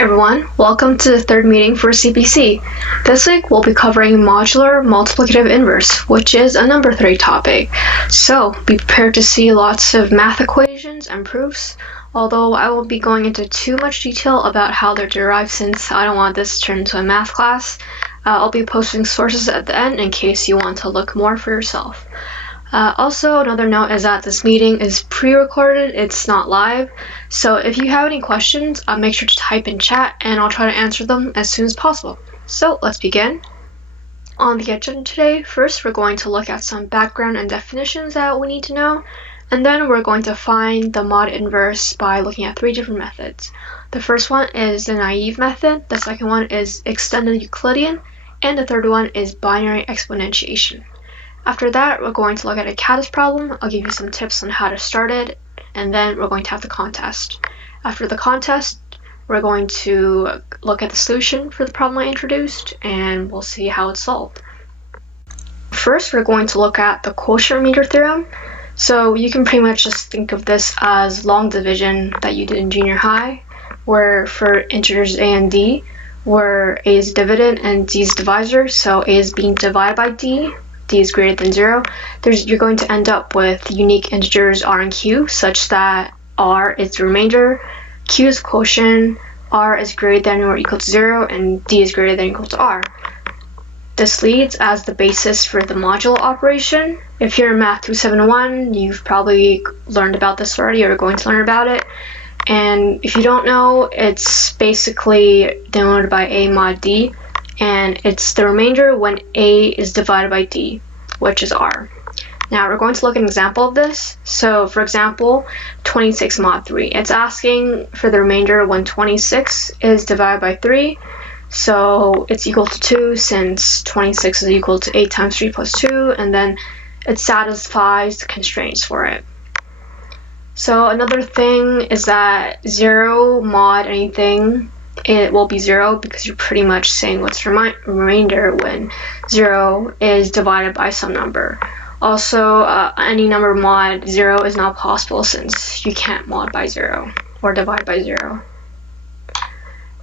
everyone, welcome to the third meeting for CPC. This week we'll be covering modular multiplicative inverse, which is a number 3 topic. So be prepared to see lots of math equations and proofs, although I won't be going into too much detail about how they're derived since I don't want this to turn into a math class. I'll be posting sources at the end in case you want to look more for yourself. Also, another note is that this meeting is pre-recorded, it's not live, so if you have any questions, make sure to type in chat and I'll try to answer them as soon as possible. So let's begin. On the agenda today, first we're going to look at some background and definitions that we need to know, and then we're going to find the mod inverse by looking at 3 different methods. The first one is the naive method, the second one is extended Euclidean, and the third one is binary exponentiation. After that, we're going to look at a caddis problem. I'll give you some tips on how to start it, and then we're going to have the contest. After the contest, we're going to look at the solution for the problem I introduced, and we'll see how it's solved. First, we're going to look at the quotient remainder theorem. So you can pretty much just think of this as long division that you did in junior high, where for integers a and d, where a is dividend and d is divisor, so a is being divided by d is greater than 0, you're going to end up with unique integers r and q such that r is the remainder, q is quotient, r is greater than or equal to 0, and d is greater than or equal to r. This leads as the basis for the modulo operation. If you're in Math 271, you've probably learned about this already or are going to learn about it. And if you don't know, it's basically denoted by a mod d, and it's the remainder when a is divided by d, which is r. Now we're going to look at an example of this. So for example, 26 mod 3. It's asking for the remainder when 26 is divided by 3. So it's equal to 2 since 26 is equal to 8 times 3 plus 2, and then it satisfies the constraints for it. So another thing is that 0 mod anything, it will be 0 because you're pretty much saying what's remainder when 0 is divided by some number. Also, any number mod 0 is not possible since you can't mod by 0 or divide by 0.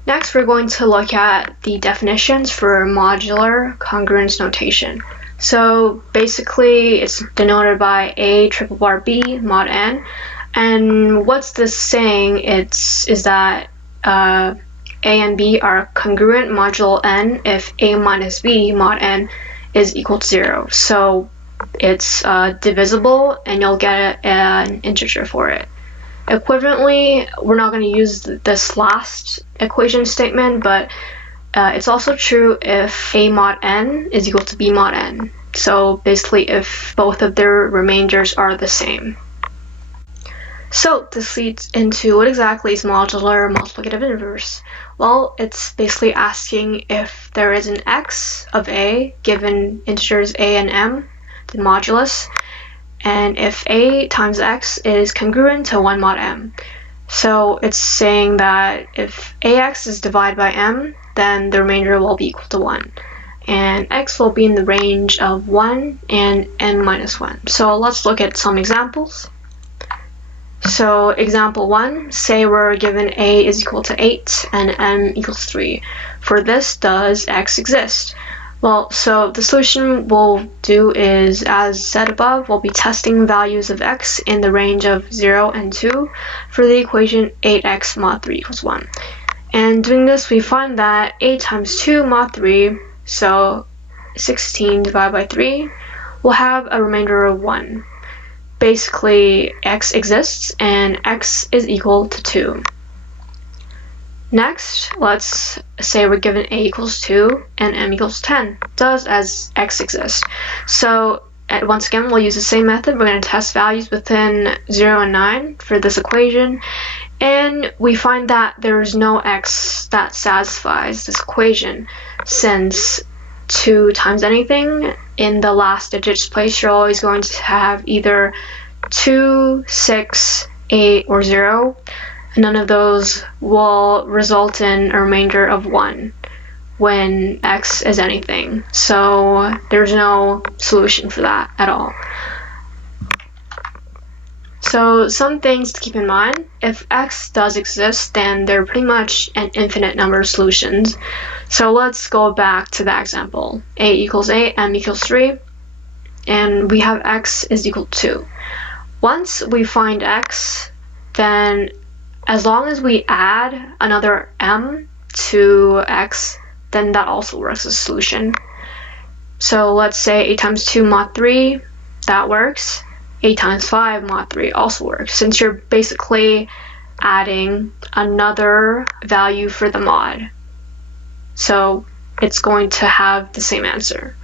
Next, we're going to look at the definitions for modular congruence notation. So basically, it's denoted by a triple bar b mod n. And what's this saying? Is that a and b are congruent modulo n if a minus b mod n is equal to 0. So it's divisible and you'll get an integer for it. Equivalently, we're not going to use this last equation statement, but it's also true if a mod n is equal to b mod n. So basically if both of their remainders are the same. So this leads into what exactly is modular multiplicative inverse. Well, it's basically asking if there is an x of a given integers a and m, the modulus, and if a times x is congruent to 1 mod m. So it's saying that if ax is divided by m, then the remainder will be equal to 1. And x will be in the range of 1 and n minus 1. So let's look at some examples. So example 1, say we're given a is equal to 8 and m equals 3. For this, does x exist? Well, so the solution we'll do is, as said above, we'll be testing values of x in the range of 0 and 2 for the equation 8x mod 3 equals 1. And doing this, we find that 8 times 2 mod 3, so 16 divided by 3, will have a remainder of 1. Basically, x exists and x is equal to 2. Next, let's say we're given a equals 2 and m equals 10. Does as x exist? So once again, we'll use the same method. We're going to test values within 0 and 9 for this equation. And we find that there's no x that satisfies this equation since 2 times anything, in the last digits place, you're always going to have either 2, 6, 8, or 0. None of those will result in a remainder of 1 when x is anything. So there's no solution for that at all. So some things to keep in mind: if x does exist, then there are pretty much an infinite number of solutions. So let's go back to that example. A equals 8, m equals 3, and we have x is equal to 2. Once we find x, then as long as we add another m to x, then that also works as a solution. So let's say 8 times 2 mod 3, that works. 8 times 5 mod 3 also works, since you're basically adding another value for the mod. So it's going to have the same answer.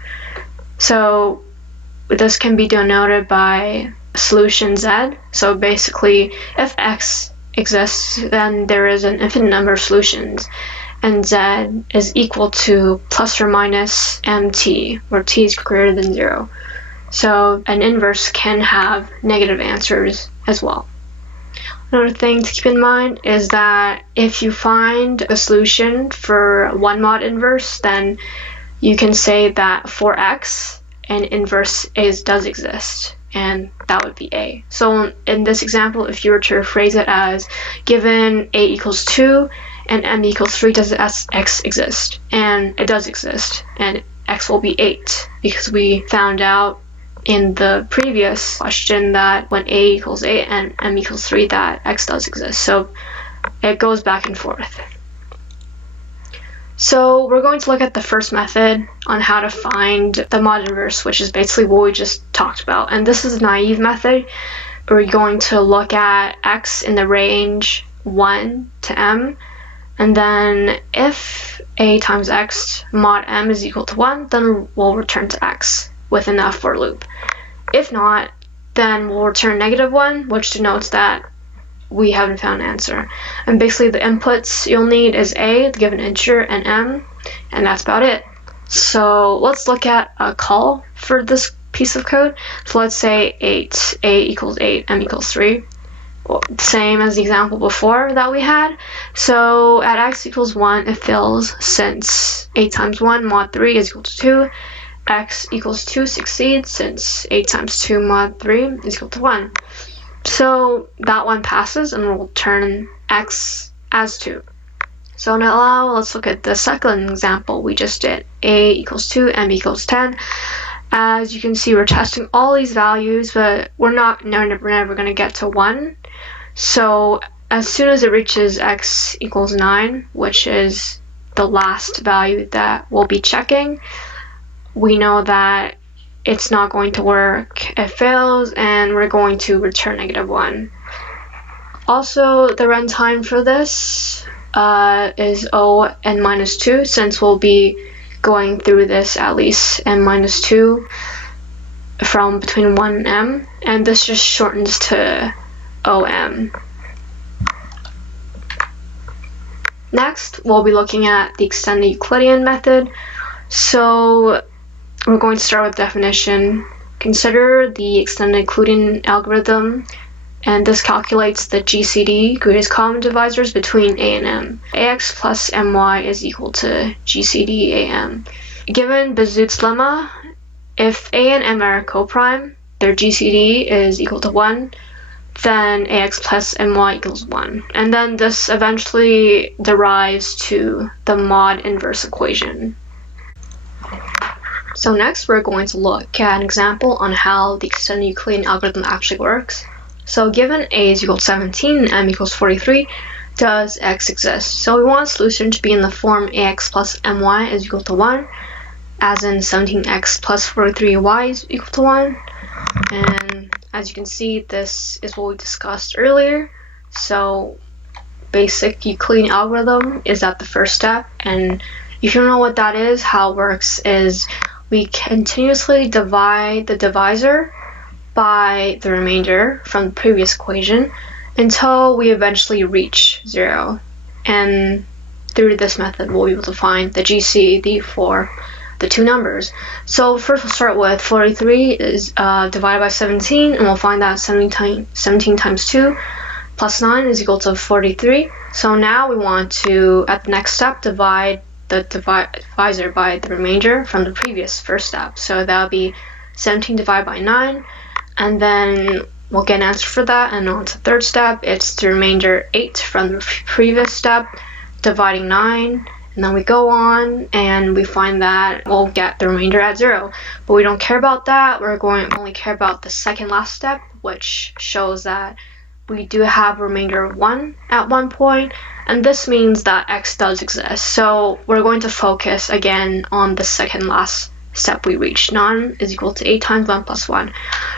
So this can be denoted by solution z. So basically, if x exists, then there is an infinite number of solutions, and z is equal to plus or minus mt, where t is greater than 0. So an inverse can have negative answers as well. Another thing to keep in mind is that if you find a solution for one mod inverse, then you can say that for x, an inverse does exist, and that would be a. So in this example, if you were to rephrase it as given a equals 2 and m equals 3, does x exist? And it does exist, and x will be 8, because we found out in the previous question that when a equals 8 and m equals 3, that x does exist. So it goes back and forth. So we're going to look at the first method on how to find the mod inverse, which is basically what we just talked about. And this is a naive method. We're going to look at x in the range 1 to m, and then if a times x mod m is equal to 1, then we'll return to x within that for loop. If not, then we'll return -1, which denotes that we haven't found an answer. And basically the inputs you'll need is a, the given integer, and m, and that's about it. So let's look at a call for this piece of code. So let's say a equals 8, m equals 3. Well, same as the example before that we had. So at x equals 1, it fills, since 8 times 1 mod 3 is equal to 2. X equals 2 succeeds, since 8 times 2 mod 3 is equal to 1. So that one passes, and we'll turn x as 2. So now let's look at the second example we just did. A equals 2, m equals 10. As you can see, we're testing all these values, but we're never going to get to 1. So as soon as it reaches x equals 9, which is the last value that we'll be checking, we know that it's not going to work. It fails, and we're going to return -1. Also, the runtime for this is O n minus 2, since we'll be going through this at least n minus 2 from between 1 and m, and this just shortens to OM. Next, we'll be looking at the extended Euclidean method. So we're going to start with definition. Consider the extended Euclidean algorithm, and this calculates the GCD, greatest common divisors, between a and m. Ax plus my is equal to GCD am. Given Bezout's lemma, if a and m are coprime, their GCD is equal to 1, then ax plus my equals 1. And then this eventually derives to the mod inverse equation. So next, we're going to look at an example on how the extended Euclidean algorithm actually works. So given a is equal to 17 and m equals 43, does x exist? So we want a solution to be in the form ax plus my is equal to 1, as in 17x plus 43y is equal to 1. And as you can see, this is what we discussed earlier. So basic Euclidean algorithm is at the first step, and if you don't know what that is, how it works is we continuously divide the divisor by the remainder from the previous equation until we eventually reach 0. And through this method, we'll be able to find the GCD for the two numbers. So first we'll start with 43 is divided by 17, and we'll find that 17 times 2 plus 9 is equal to 43. So now we want to, at the next step, divide the divisor by the remainder from the previous first step. So that'll be 17 divided by 9, and then we'll get an answer for that. And on to the third step, it's the remainder 8 from the previous step, dividing 9. And then we go on and we find that we'll get the remainder at 0. But we don't care about that. We're going to only care about the second last step, which shows that we do have a remainder of 1 at one point. And this means that x does exist. So we're going to focus again on the second last step we reached. 9 is equal to 8 times 1 plus 1.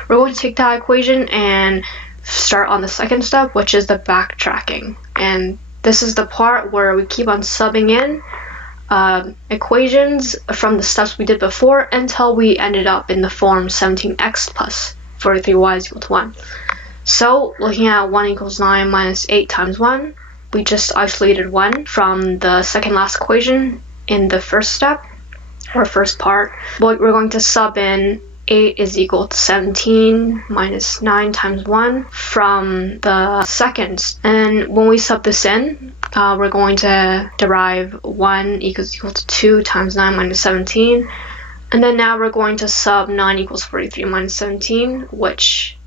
We're going to take that equation and start on the second step, which is the backtracking. And this is the part where we keep on subbing in equations from the steps we did before until we ended up in the form 17x plus 43y is equal to 1. So looking at 1 equals 9 minus 8 times 1, we just isolated 1 from the second last equation in the first step, or first part. We're going to sub in 8 is equal to 17 minus 9 times 1 from the second. And when we sub this in, we're going to derive 1 equals equal to 2 times 9 minus 17. And then now we're going to sub 9 equals 43 minus 17, which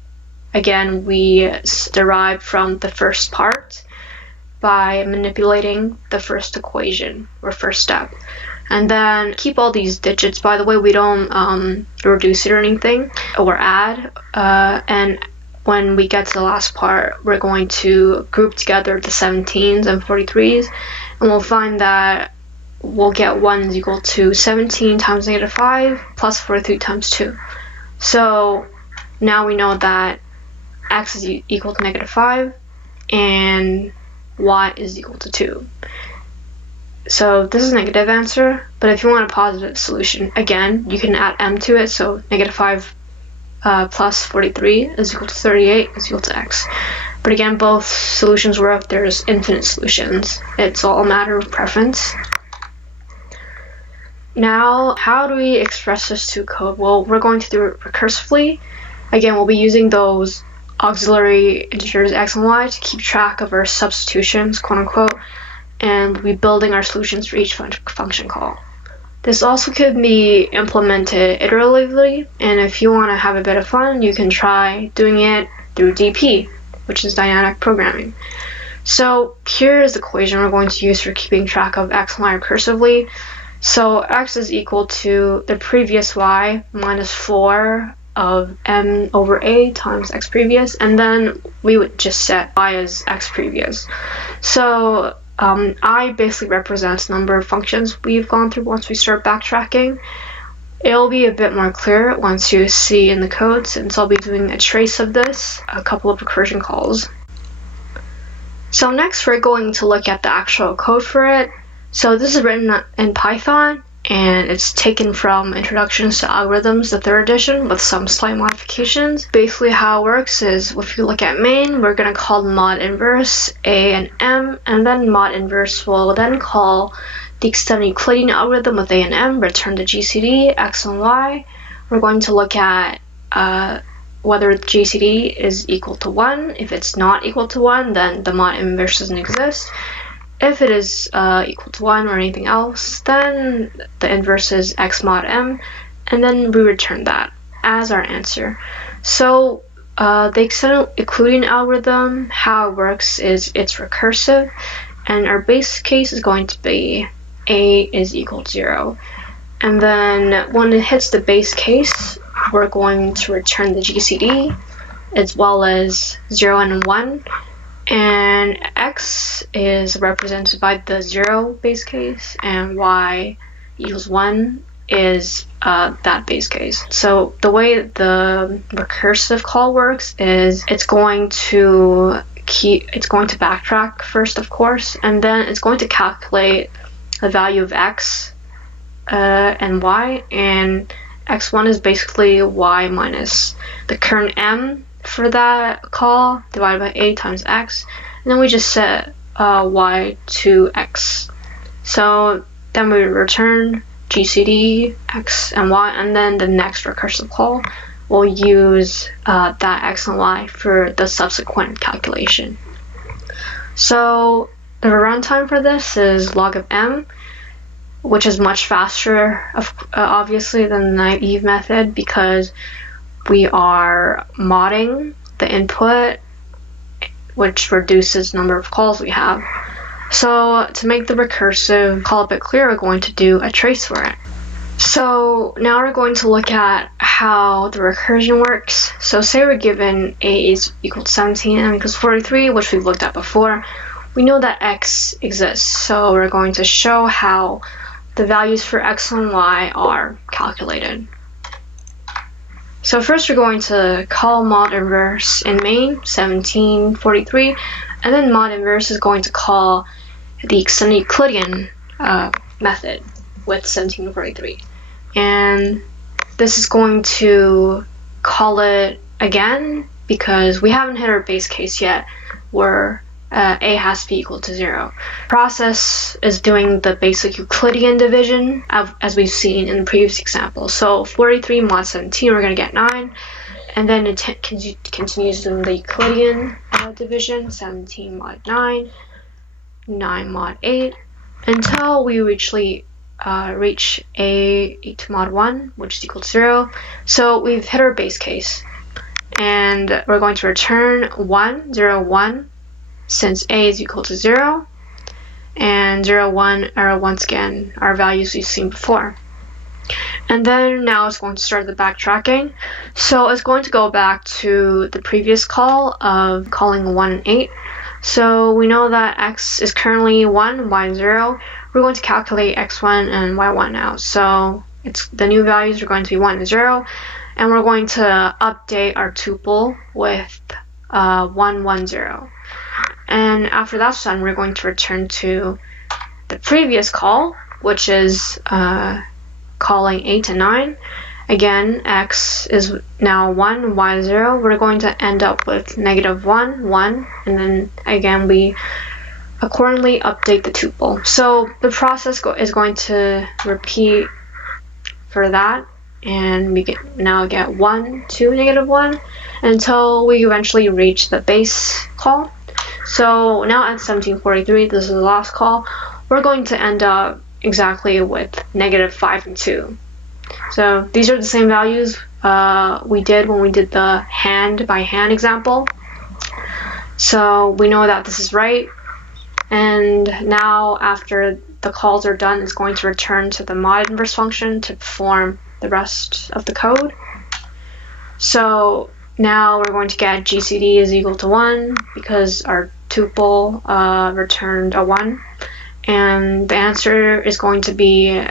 again we derived from the first part by manipulating the first equation or first step. And then keep all these digits. By the way, we don't reduce it or anything or add. And when we get to the last part, we're going to group together the 17s and 43s, and we'll find that we'll get 1 is equal to 17 times negative 5 plus 43 times 2. So now we know that x is equal to negative 5 and y is equal to 2. So this is a negative answer, but if you want a positive solution, again, you can add m to it. So negative 5 plus 43 is equal to 38 is equal to x. But again, both solutions work. There's infinite solutions. It's all a matter of preference. Now, how do we express this to code? Well, we're going to do it recursively. Again, we'll be using those auxiliary integers x and y to keep track of our substitutions, quote unquote, and we'll be building our solutions for each function call. This also could be implemented iteratively, and if you want to have a bit of fun, you can try doing it through DP, which is dynamic programming. So here is the equation we're going to use for keeping track of x and y recursively. So x is equal to the previous y minus 4 of m over a times x previous, and then we would just set y as x previous. So I basically represents the number of functions we've gone through once we start backtracking. It'll be a bit more clear once you see in the code, since I'll be doing a trace of this, a couple of recursion calls. So next we're going to look at the actual code for it. So this is written in Python, and it's taken from Introductions to Algorithms, the 3rd edition, with some slight modifications. Basically how it works is, if you look at main, we're going to call mod inverse a and m, and then mod inverse will then call the extended Euclidean algorithm with a and m, return the GCD, x and y. We're going to look at whether the GCD is equal to 1. If it's not equal to 1, then the mod inverse doesn't exist. If it is equal to 1 or anything else, then the inverse is x mod m, and then we return that as our answer. So the extended Euclidean algorithm, how it works is it's recursive, and our base case is going to be a is equal to 0. And then when it hits the base case, we're going to return the GCD as well as 0 and 1. And x is represented by the 0 base case, and y equals 1 is that base case. So the way the recursive call works is it's going to backtrack first, of course, and then it's going to calculate the value of x and y, and x1 is basically y minus the current m for that call divided by a times x, and then we just set y to x. So then we return GCD, x and y, and then the next recursive call will use that x and y for the subsequent calculation. So the runtime for this is log of m, which is much faster, obviously, than the naive method, because we are modding the input, which reduces the number of calls we have. So to make the recursive call a bit clearer, we're going to do a trace for it. So now we're going to look at how the recursion works. So say we're given a is equal to 17 and equals 43, which we've looked at before. We know that x exists, so we're going to show how the values for x and y are calculated. So first we're going to call mod inverse in main 17, 43, and then mod inverse is going to call the extended Euclidean method with 17 and 43. And this is going to call it again because we haven't hit our base case yet where a has to be equal to 0. Process is doing the basic Euclidean division as we've seen in the previous example. So 43 mod 17, we're going to get 9. And then it continues doing the Euclidean division, 17 mod 9, 9 mod 8, until we reach a 8 mod 1, which is equal to 0. So we've hit our base case. And we're going to return 1, 0, 1, since a is equal to 0. And 0, 1 are once again our values we've seen before. And then now it's going to start the backtracking. So it's going to go back to the previous call of calling 1 and 8. So we know that x is currently 1, y 0. We're going to calculate x1 and y1 now. So the new values are going to be 1 and 0. And we're going to update our tuple with 1, 1, 0. And after that's done, we're going to return to the previous call, which is calling 8 and 9. Again, x is now 1, y 0. We're going to end up with negative 1, 1, and then again we accordingly update the tuple. So the process is going to repeat for that, and we now get 1, 2, negative 1, until we eventually reach the base call. So now at 1743, this is the last call, we're going to end up exactly with negative 5 and 2. So these are the same values we did when we did the hand by hand example. So we know that this is right. And now after the calls are done, it's going to return to the mod inverse function to perform the rest of the code. So now we're going to get GCD is equal to 1 because our tuple returned a 1. And the answer is going to be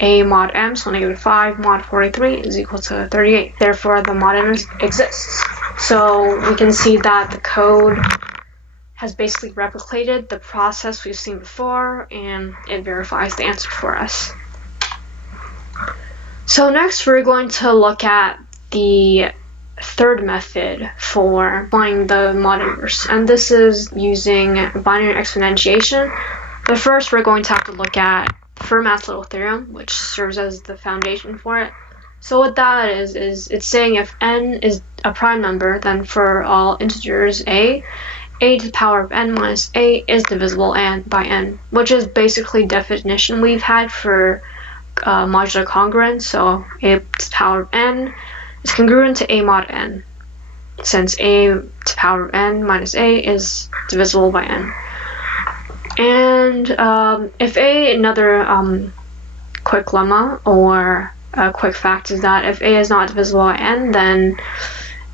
a mod m, so negative 5 mod 43 is equal to 38. Therefore, the mod m exists. So we can see that the code has basically replicated the process we've seen before, and it verifies the answer for us. So next, we're going to look at the third method for finding the mod inverse, and this is using binary exponentiation. But first, we're going to have to look at Fermat's little theorem, which serves as the foundation for it. So what that is it's saying if n is a prime number, then for all integers a to the power of n minus a is divisible by n, which is basically definition we've had for modular congruence. So a to the power of n is congruent to a mod n, since a to the power of n minus a is divisible by n. And if another quick lemma or a quick fact is that if a is not divisible by n, then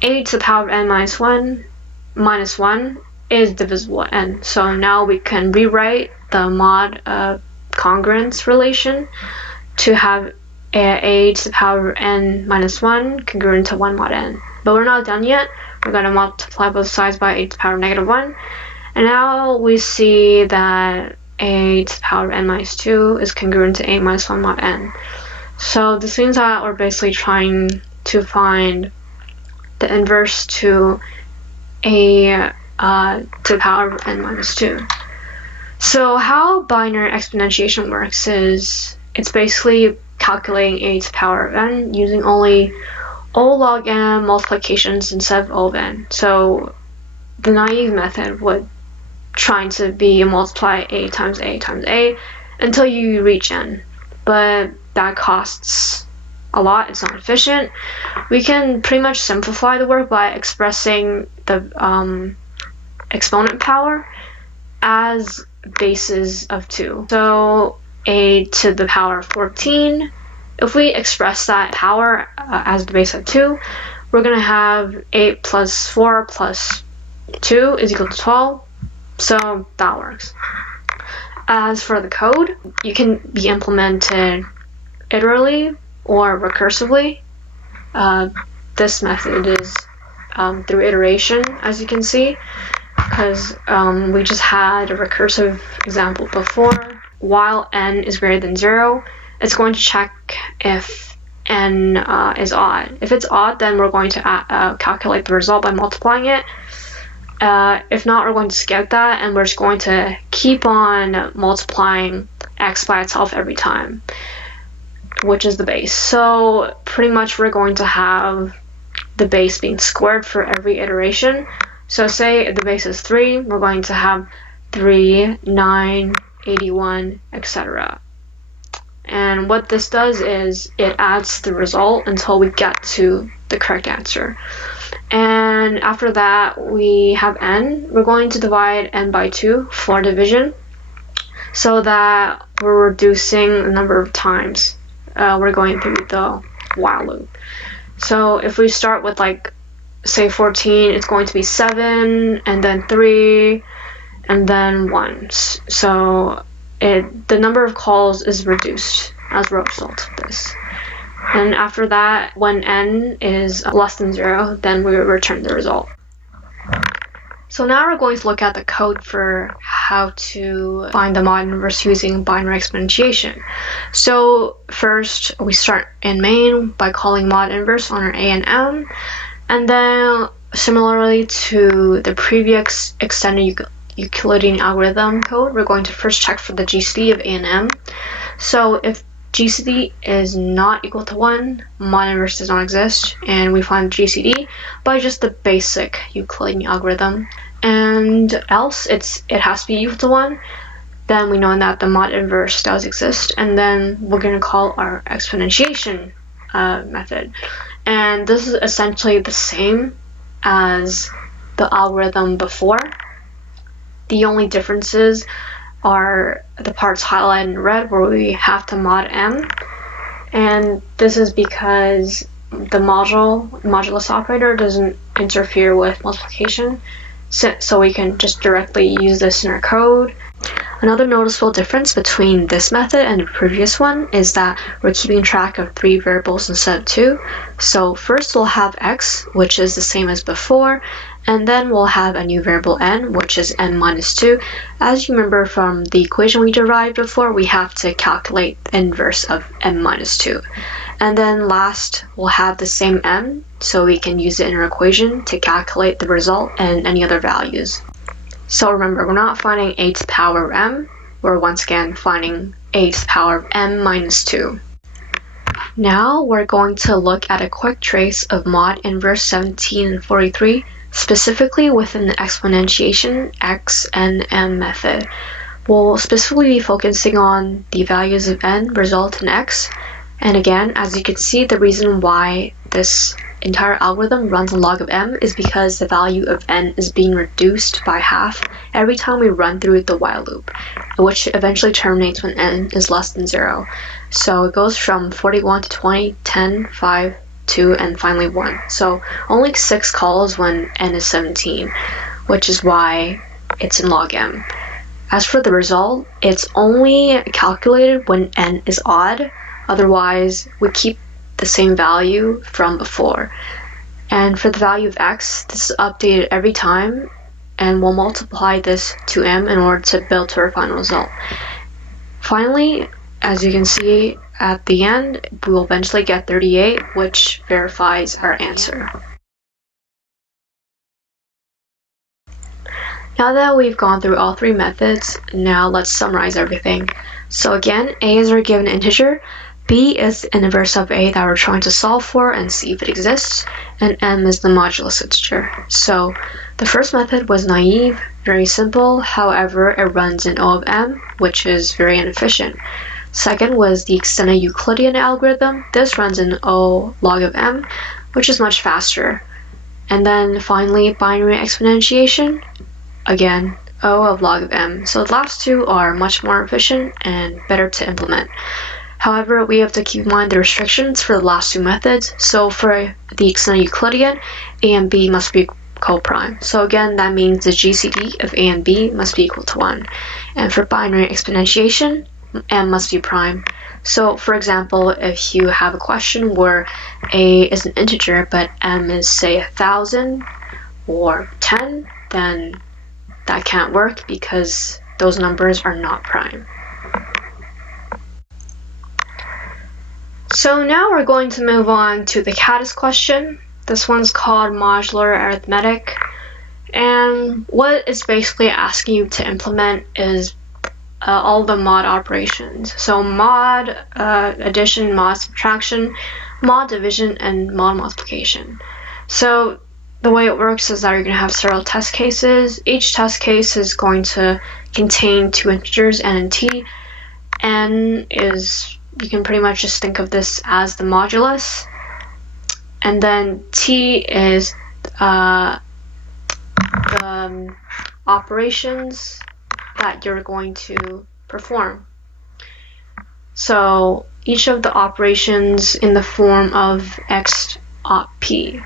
a to the power of n minus 1 is divisible by n. So now we can rewrite the mod congruence relation to have a to the power of n minus 1 congruent to 1 mod n. But we're not done yet. We're going to multiply both sides by a to the power of negative 1. And now we see that a to the power of n minus 2 is congruent to a minus 1 mod n. So this means that we're basically trying to find the inverse to a to the power of n minus 2. So how binary exponentiation works is it's basically calculating a to the power of n using only O log n multiplications instead of O of n. So the naive method would trying to be multiply a times a times a until you reach n, but that costs a lot. It's not efficient. We can pretty much simplify the work by expressing the exponent power as bases of 2. So a to the power of 14, if we express that power as the base of 2, we're going to have 8 plus 4 plus 2 is equal to 12. So that works. As for the code, you can be implemented iteratively or recursively. This method is through iteration, as you can see, because we just had a recursive example before. While n is greater than 0, it's going to check if n is odd. If it's odd, then we're going to calculate the result by multiplying it. If not, we're going to skip that, and we're just going to keep on multiplying x by itself every time, which is the base. So pretty much we're going to have the base being squared for every iteration. So say the base is 3, we're going to have 3, 9, 81, etc. And what this does is it adds the result until we get to the correct answer. And after that, we have n. We're going to divide n by 2 for division, so that we're reducing the number of times we're going through the while loop. So if we start with, like, say 14, it's going to be 7, and then 3, and then 1. So the number of calls is reduced as a result of this. And after that, when n is less than 0, then we return the result. So now we're going to look at the code for how to find the mod inverse using binary exponentiation. So first, we start in main by calling mod inverse on our a and m, and then similarly to the previous extended Euclidean algorithm code, we're going to first check for the GCD of a and m. So if GCD is not equal to 1, mod inverse does not exist, and we find GCD by just the basic Euclidean algorithm. And else it has to be equal to 1, then we know that the mod inverse does exist, and then we're going to call our exponentiation method. And this is essentially the same as the algorithm before. The only differences are the parts highlighted in red where we have to mod m, and this is because the modulus operator doesn't interfere with multiplication, so we can just directly use this in our code. Another noticeable difference between this method and the previous one is that we're keeping track of 3 variables instead of 2. So first we'll have x, which is the same as before, and then we'll have a new variable n, which is n minus 2. As you remember from the equation we derived before, we have to calculate the inverse of n minus 2. And then last, we'll have the same m, so we can use it in our equation to calculate the result and any other values. So remember, we're not finding a to the power of m, we're once again finding a to the power of m minus 2. Now we're going to look at a quick trace of mod inverse 17 and 43, specifically within the exponentiation x and m method. We'll specifically be focusing on the values of n result in x, and again, as you can see, the reason why this entire algorithm runs on log of m is because the value of n is being reduced by half every time we run through the while loop, which eventually terminates when n is less than 0. So it goes from 41 to 20, 10, 5, 2, and finally 1. So only 6 calls when n is 17, which is why it's in log m. As for the result, it's only calculated when n is odd, otherwise we keep the same value from before. And for the value of x, this is updated every time, and we'll multiply this to m in order to build to our final result. Finally, as you can see at the end, we will eventually get 38, which verifies our answer. Now that we've gone through all 3 methods, now let's summarize everything. So again, a is our given integer, b is the inverse of a that we're trying to solve for and see if it exists, and m is the modulus integer. So the first method was naive, very simple, however it runs in O of m, which is very inefficient. Second was the extended Euclidean algorithm. This runs in O log of m, which is much faster. And then finally, binary exponentiation, again, O of log of m. So the last two are much more efficient and better to implement. However, we have to keep in mind the restrictions for the last two methods. So for the extended Euclidean, a and b must be co-prime. So again, that means the GCD of a and b must be equal to 1. And for binary exponentiation, m must be prime. So for example, if you have a question where a is an integer but m is say 1,000 or 10, then that can't work because those numbers are not prime. So now we're going to move on to the caddis question. This one's called Modular Arithmetic. And what it's basically asking you to implement is all the mod operations. So mod addition, mod subtraction, mod division, and mod multiplication. So the way it works is that you're going to have several test cases. Each test case is going to contain two integers, n and t. N is, you can pretty much just think of this as the modulus. And then t is the operations that you're going to perform. So each of the operations in the form of x op p.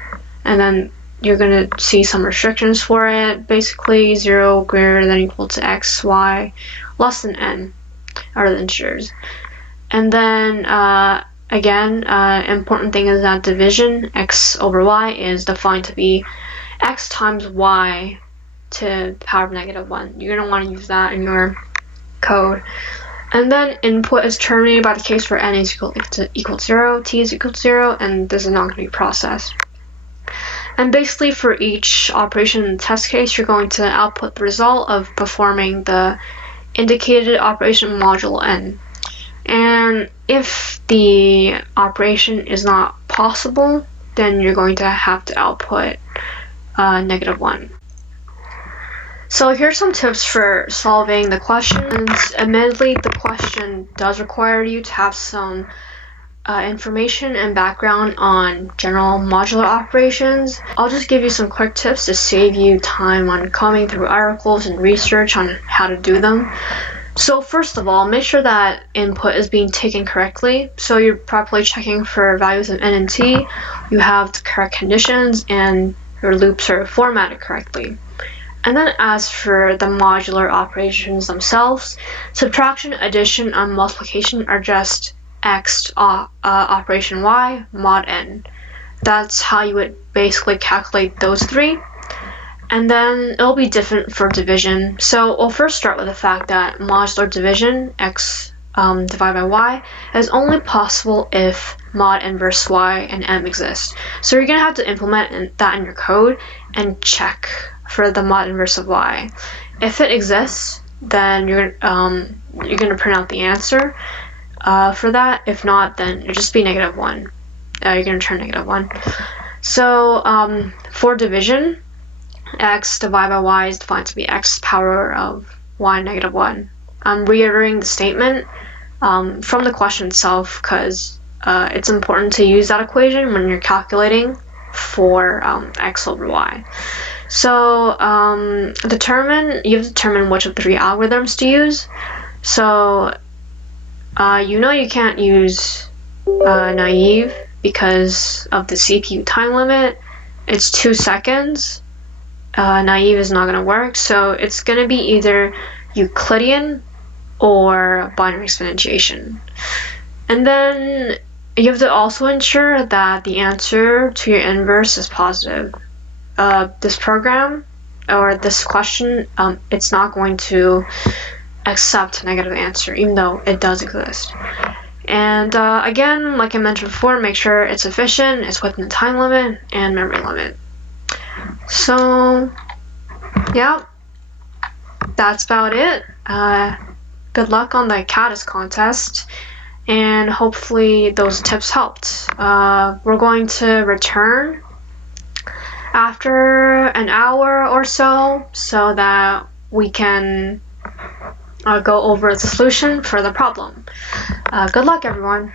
And then you're going to see some restrictions for it. Basically 0 greater than or equal to x, y, less than n are the integers. And then again, important thing is that division, x over y, is defined to be x times y to the power of -1. You're going to want to use that in your code. And then input is terminated by the case where n is equal to 0, t is equal to 0, and this is not going to be processed. And basically for each operation in the test case, you're going to output the result of performing the indicated operation modulo n. And if the operation is not possible, then you're going to have to output -1. So here's some tips for solving the questions. Admittedly, the question does require you to have some information and background on general modular operations. I'll just give you some quick tips to save you time on combing through articles and research on how to do them. So first of all, make sure that input is being taken correctly. So you're properly checking for values of n and t, you have the correct conditions, and your loops are formatted correctly. And then as for the modular operations themselves, subtraction, addition, and multiplication are just x operation y mod n. That's how you would basically calculate those three. And then it'll be different for division. So we'll first start with the fact that modular division, x divided by y, is only possible if mod inverse y and m exist. So you're going to have to implement that in your code and check for the mod inverse of y. If it exists, then you're going to print out the answer for that. If not, then it'll just be -1. You're going to turn -1. So for division, x divided by y is defined to be x power of y -1. I'm reiterating the statement from the question itself because it's important to use that equation when you're calculating for x over y. So you have to determine which of the three algorithms to use. So you can't use naive because of the CPU time limit. It's 2 seconds. Naive is not going to work, so it's going to be either Euclidean or binary exponentiation. And then you have to also ensure that the answer to your inverse is positive. This program or this question, it's not going to accept a negative answer, even though it does exist. And again, like I mentioned before, make sure it's efficient, it's within the time limit and memory limit. So, yeah, that's about it. Good luck on the caddis contest, and hopefully those tips helped. We're going to return after an hour or so that we can go over the solution for the problem. Good luck, everyone.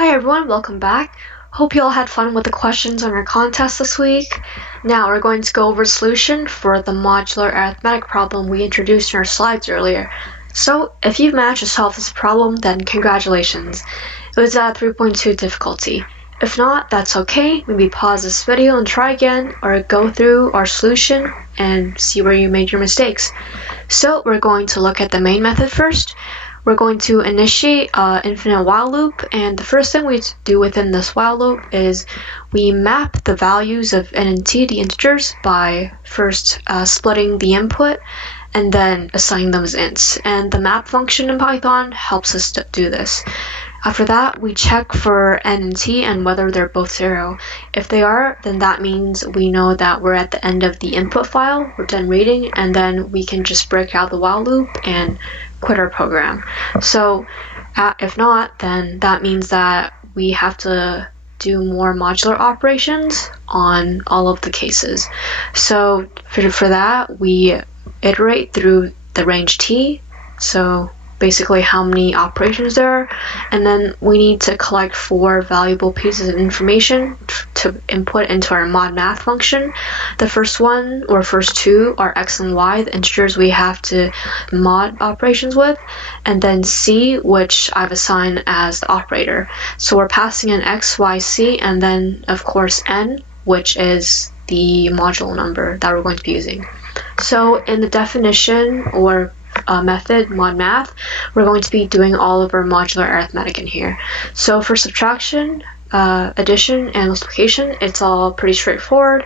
Hi everyone, welcome back. Hope you all had fun with the questions on our contest this week. Now we're going to go over a solution for the modular arithmetic problem we introduced in our slides earlier. So if you've managed to solve this problem, then congratulations. It was at 3.2 difficulty. If not, that's okay. Maybe pause this video and try again, or go through our solution and see where you made your mistakes. So we're going to look at the main method first. We're going to initiate an infinite while loop, and the first thing we do within this while loop is we map the values of n and t, the integers, by first splitting the input and then assigning them as ints. And the map function in Python helps us to do this. After that, we check for n and t and whether they're both 0. If they are, then that means we know that we're at the end of the input file, we're done reading, and then we can just break out the while loop and quit our program. So if not, then that means that we have to do more modular operations on all of the cases. So for that, we iterate through the range t, so basically how many operations there are, and then we need to collect 4 valuable pieces of information to input into our mod math function. The first one, or first 2, are x and y, the integers we have to mod operations with, and then c, which I've assigned as the operator. So we're passing in x, y, c, and then of course n, which is the modular number that we're going to be using. So in the definition, or method, mod math, we're going to be doing all of our modular arithmetic in here. So for subtraction, addition, and multiplication, it's all pretty straightforward.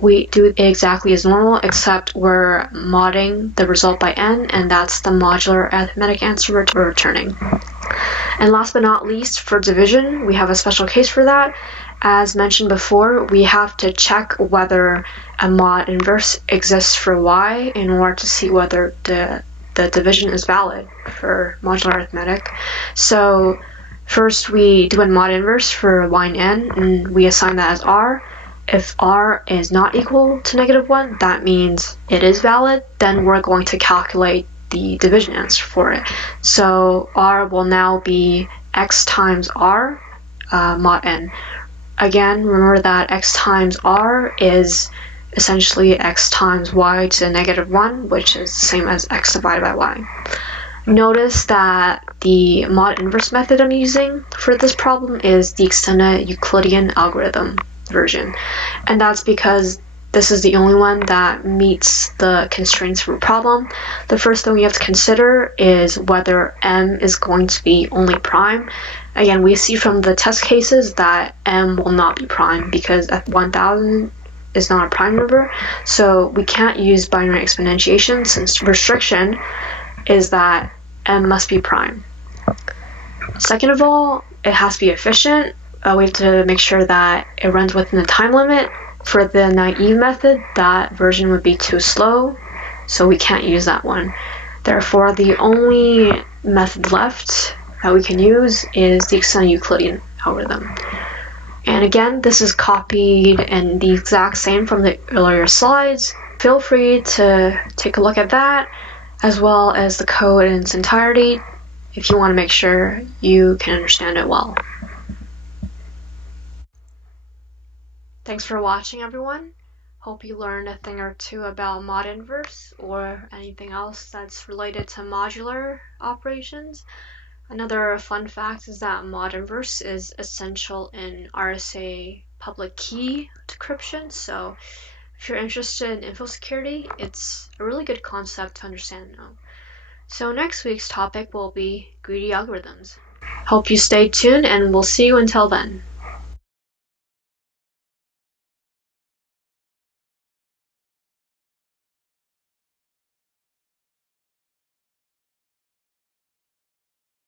We do it exactly as normal, except we're modding the result by n, and that's the modular arithmetic answer we're returning. And last but not least, for division, we have a special case for that. As mentioned before, we have to check whether a mod inverse exists for y in order to see whether the division is valid for modular arithmetic. So first we do a mod inverse for y and n, and we assign that as r. If r is not equal to -1, that means it is valid. Then we're going to calculate the division answer for it. So r will now be x times r mod n. Again, remember that x times r is essentially x times y to the -1, which is the same as x divided by y. Notice that the mod inverse method I'm using for this problem is the extended Euclidean algorithm version, and that's because this is the only one that meets the constraints for a problem. The first thing we have to consider is whether m is going to be only prime. Again, we see from the test cases that m will not be prime because at 1000 is not a prime number, so we can't use binary exponentiation since the restriction is that m must be prime. Second of all, it has to be efficient. We have to make sure that it runs within the time limit. For the naive method, that version would be too slow, so we can't use that one. Therefore, the only method left that we can use is the extended Euclidean algorithm. And again, this is copied and the exact same from the earlier slides. Feel free to take a look at that, as well as the code in its entirety, if you want to make sure you can understand it well. Thanks for watching, everyone. Hope you learned a thing or two about mod inverse or anything else that's related to modular operations. Another fun fact is that mod inverse is essential in RSA public key decryption, so if you're interested in info security, it's a really good concept to understand now. So next week's topic will be greedy algorithms. Hope you stay tuned, and we'll see you until then.